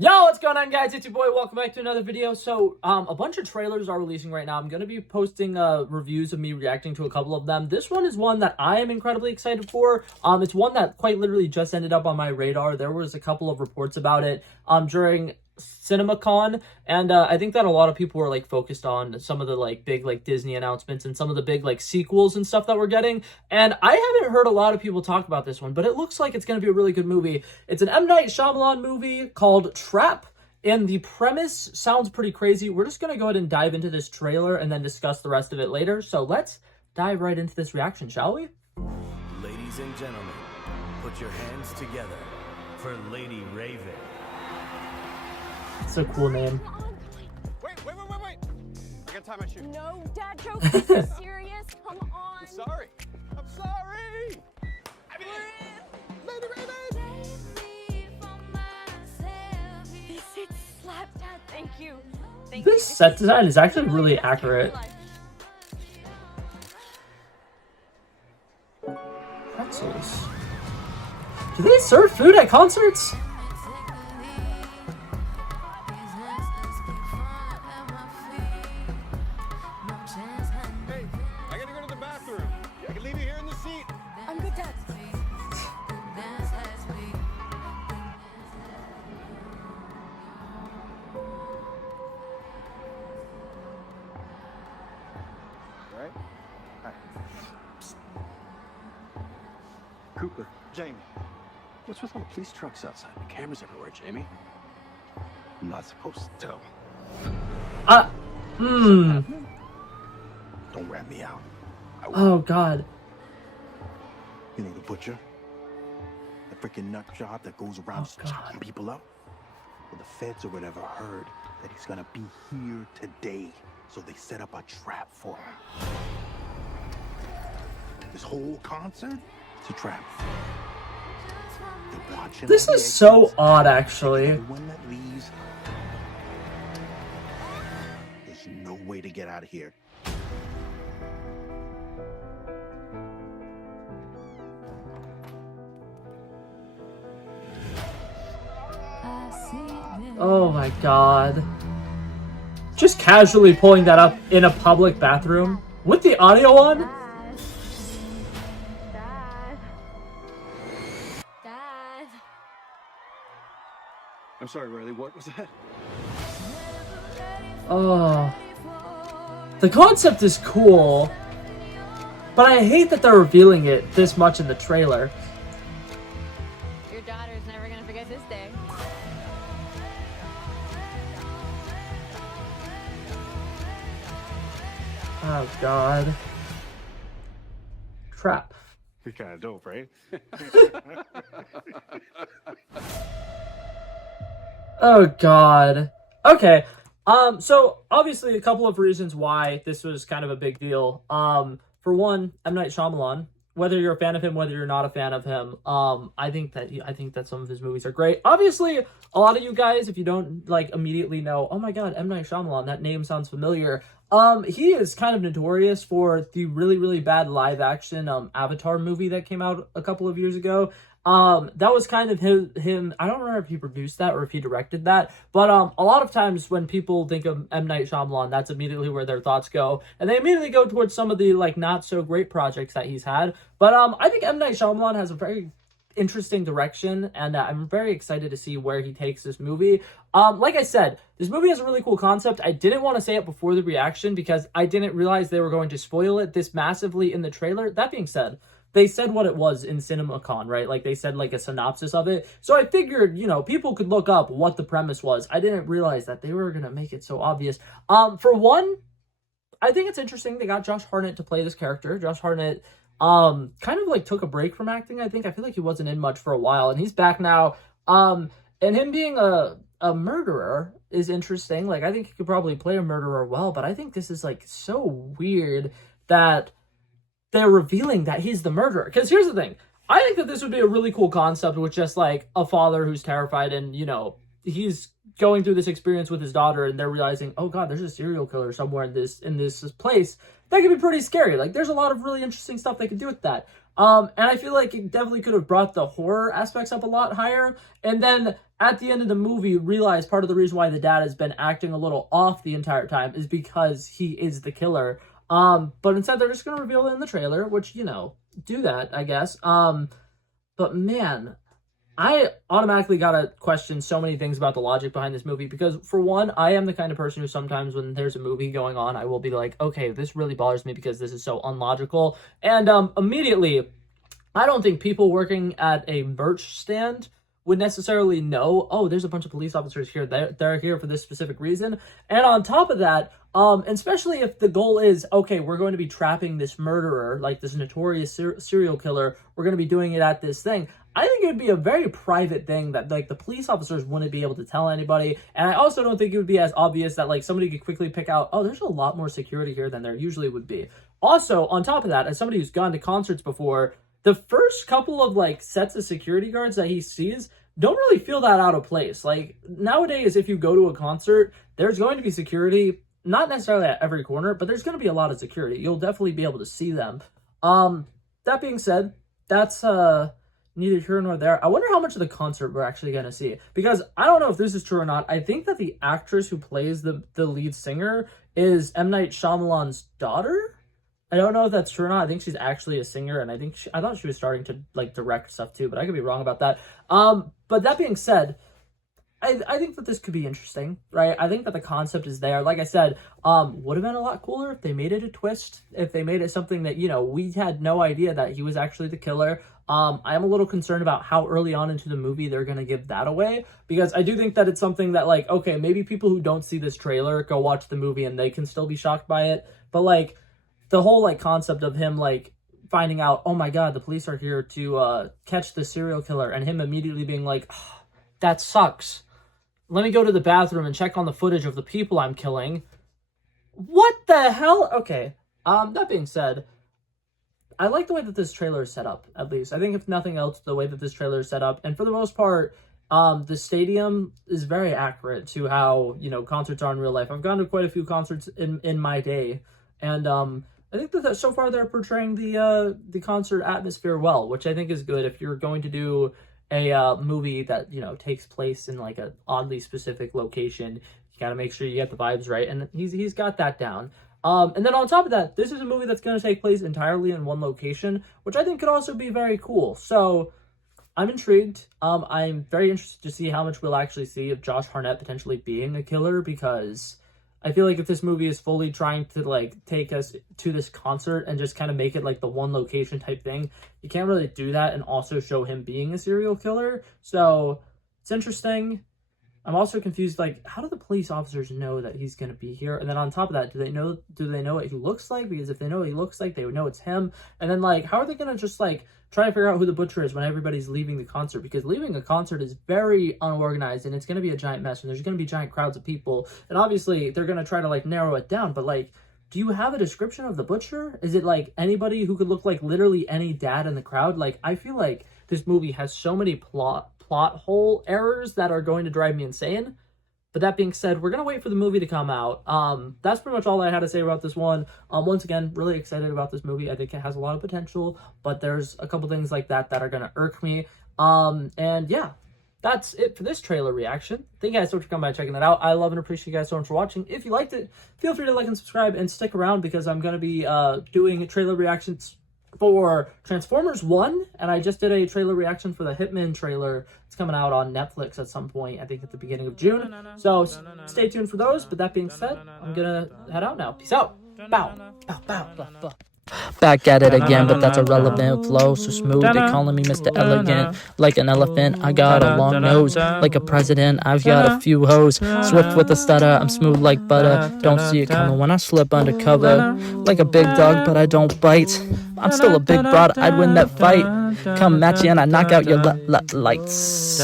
Yo, what's going on, guys? It's your boy. Welcome back to another video. So, a bunch of trailers are releasing right now. I'm going to be posting reviews of me reacting to a couple of them. This one is one that I am incredibly excited for. It's one that quite literally just ended up on my radar. There was a couple of reports about it during CinemaCon, and I think that a lot of people were like focused on some of the like big like Disney announcements and some of the big like sequels and stuff that we're getting. And I haven't heard a lot of people talk about this one, but it looks like it's going to be a really good movie. It's an M. Night Shyamalan movie called Trap, and the premise sounds pretty crazy. We're just going to go ahead and dive into this trailer and then discuss the rest of it later. So let's dive right into this reaction, shall we? Ladies and gentlemen, put your hands together for Lady Raven. It's a cool name. Wait. I gotta tie my shoe. No, Dad jokes. This is serious. Come on. I'm sorry. I mean, Lady Raven! This is slap, Dad. Thank you. Thank This set design is actually really accurate. Pretzels. Do they serve food at concerts? Hey, I gotta go to the bathroom. I can leave you here in the seat. I'm good, Dad. Right? Hi. Cooper. Jamie. What's with all the police trucks outside? The cameras everywhere, Jamie. I'm not supposed to tell. Don't rat me out. Oh, God. You know the butcher? The freaking nut job that goes around just chopping people up? Well, the feds or whatever heard that he's gonna be here today, so they set up a trap for him. This whole concert, it's a trap. They're watching This all the is so exits. odd, actually. Everyone that leaves, there's no way to get out of here. Oh, my God. Just casually pulling that up in a public bathroom with the audio on? Dad. I'm sorry, Riley. What was that? Oh. The concept is cool, but I hate that they're revealing it this much in the trailer. Your daughter's never gonna forget this day. Oh, God. Trap. You're kind of dope, right? Oh, God. Okay. So obviously a couple of reasons why this was kind of a big deal. For one, M. Night Shyamalan. Whether you're a fan of him, whether you're not a fan of him, I think that some of his movies are great. Obviously, a lot of you guys, if you don't like immediately know, oh my God, M. Night Shyamalan, that name sounds familiar. He is kind of notorious for the really bad live action Avatar movie that came out a couple of years ago. That was kind of him. I don't remember if he produced that or if he directed that, but a lot of times when people think of M. Night Shyamalan, that's immediately where their thoughts go, and they immediately go towards some of the like not so great projects that he's had. But I think M. Night Shyamalan has a very interesting direction, and I'm very excited to see where he takes this movie. Like I said, this movie has a really cool concept. I didn't want to say it before the reaction because I didn't realize they were going to spoil it this massively in the trailer. That being said, they said what it was in CinemaCon, right? Like, they said, like, a synopsis of it. So I figured, you know, people could look up what the premise was. I didn't realize that they were going to make it so obvious. For one, I think it's interesting they got Josh Harnett to play this character. Josh Harnett kind of, like, took a break from acting, I think. I feel like he wasn't in much for a while, and he's back now. And him being a murderer is interesting. Like, I think he could probably play a murderer well, but I think this is, like, so weird that they're revealing that he's the murderer. Because here's the thing. I think that this would be a really cool concept with just, like, a father who's terrified and, you know, he's going through this experience with his daughter and they're realizing, oh God, there's a serial killer somewhere in this place. That could be pretty scary. Like, there's a lot of really interesting stuff they could do with that. And I feel like it definitely could have brought the horror aspects up a lot higher. And then at the end of the movie realize part of the reason why the dad has been acting a little off the entire time is because he is the killer. But instead they're just going to reveal it in the trailer, which, you know, do that, I guess. But man, I automatically gotta question so many things about the logic behind this movie, because for one, I am the kind of person who sometimes when there's a movie going on, I will be like, okay, this really bothers me because this is so unlogical. And immediately, I don't think people working at a merch stand would necessarily know, oh, there's a bunch of police officers here. They're here for this specific reason. And on top of that, especially if the goal is, okay, we're going to be trapping this murderer, like this notorious serial killer. We're going to be doing it at this thing. I think it would be a very private thing that like the police officers wouldn't be able to tell anybody. And I also don't think it would be as obvious that like somebody could quickly pick out, oh, there's a lot more security here than there usually would be. Also, on top of that, as somebody who's gone to concerts before, the first couple of like sets of security guards that he sees don't really feel that out of place. Like nowadays, if you go to a concert, there's going to be security, not necessarily at every corner, but there's going to be a lot of security. You'll definitely be able to see them. That being said, that's neither here nor there. I wonder how much of the concert we're actually going to see, because I don't know if this is true or not. I think that the actress who plays the lead singer is M. Night Shyamalan's daughter. I don't know if that's true or not. I think she's actually a singer, and I thought she was starting to like direct stuff too, but I could be wrong about that. But that being said, I think that this could be interesting, right? I think that the concept is there. Like I said, would have been a lot cooler if they made it a twist, if they made it something that, you know, we had no idea that he was actually the killer. I am a little concerned about how early on into the movie they're going to give that away, because I do think that it's something that, like, okay, maybe people who don't see this trailer go watch the movie and they can still be shocked by it. But, like, the whole, like, concept of him, like, finding out, oh my god, the police are here to catch the serial killer, and him immediately being like, oh, that sucks. Let me go to the bathroom and check on the footage of the people I'm killing. What the hell? Okay, that being said, I like the way that this trailer is set up, at least. I think if nothing else, the way that this trailer is set up, and for the most part, the stadium is very accurate to how, you know, concerts are in real life. I've gone to quite a few concerts in my day, and I think that so far they're portraying the concert atmosphere well, which I think is good. If you're going to do a movie that, you know, takes place in like a oddly specific location, you got to make sure you get the vibes right, and he's got that down. And then on top of that, this is a movie that's going to take place entirely in one location, which I think could also be very cool. So I'm intrigued. I'm very interested to see how much we'll actually see of Josh Harnett potentially being a killer, because I feel like if this movie is fully trying to like take us to this concert and just kind of make it like the one location type thing, you can't really do that and also show him being a serial killer. So it's interesting. I'm also confused, like, how do the police officers know that he's going to be here? And then on top of that, do they know what he looks like? Because if they know what he looks like, they would know it's him. And then, like, how are they going to just, like, try to figure out who the butcher is when everybody's leaving the concert? Because leaving a concert is very unorganized, and it's going to be a giant mess, and there's going to be giant crowds of people. And obviously, they're going to try to, like, narrow it down. But, like, do you have a description of the butcher? Is it, like, anybody who could look like literally any dad in the crowd? Like, I feel like this movie has so many plot hole errors that are going to drive me insane. But that being said, we're going to wait for the movie to come out. That's pretty much all I had to say about this one. Once again, really excited about this movie. I think it has a lot of potential, but there's a couple things like that that are going to irk me. And yeah, that's it for this trailer reaction. Thank you guys so much for coming by and checking that out. I love and appreciate you guys so much for watching. If you liked it, feel free to like and subscribe and stick around, because I'm going to be doing trailer reactions for Transformers 1, and I just did a trailer reaction for the Hitman trailer. It's coming out on Netflix at some point, I think at the beginning of June. So stay tuned for those. But that being said, I'm gonna head out now. Peace out. Bow. Bow, bow, bow, bow. Back at it again, but that's a relevant flow. So smooth, they calling me Mr. Elegant. Like an elephant, I got a long nose. Like a president, I've got a few hoes. Swift with a stutter, I'm smooth like butter. Don't see it coming when I slip undercover. Like a big dog, but I don't bite. I'm still a big broad, I'd win that fight. Come match you and I knock out your lights.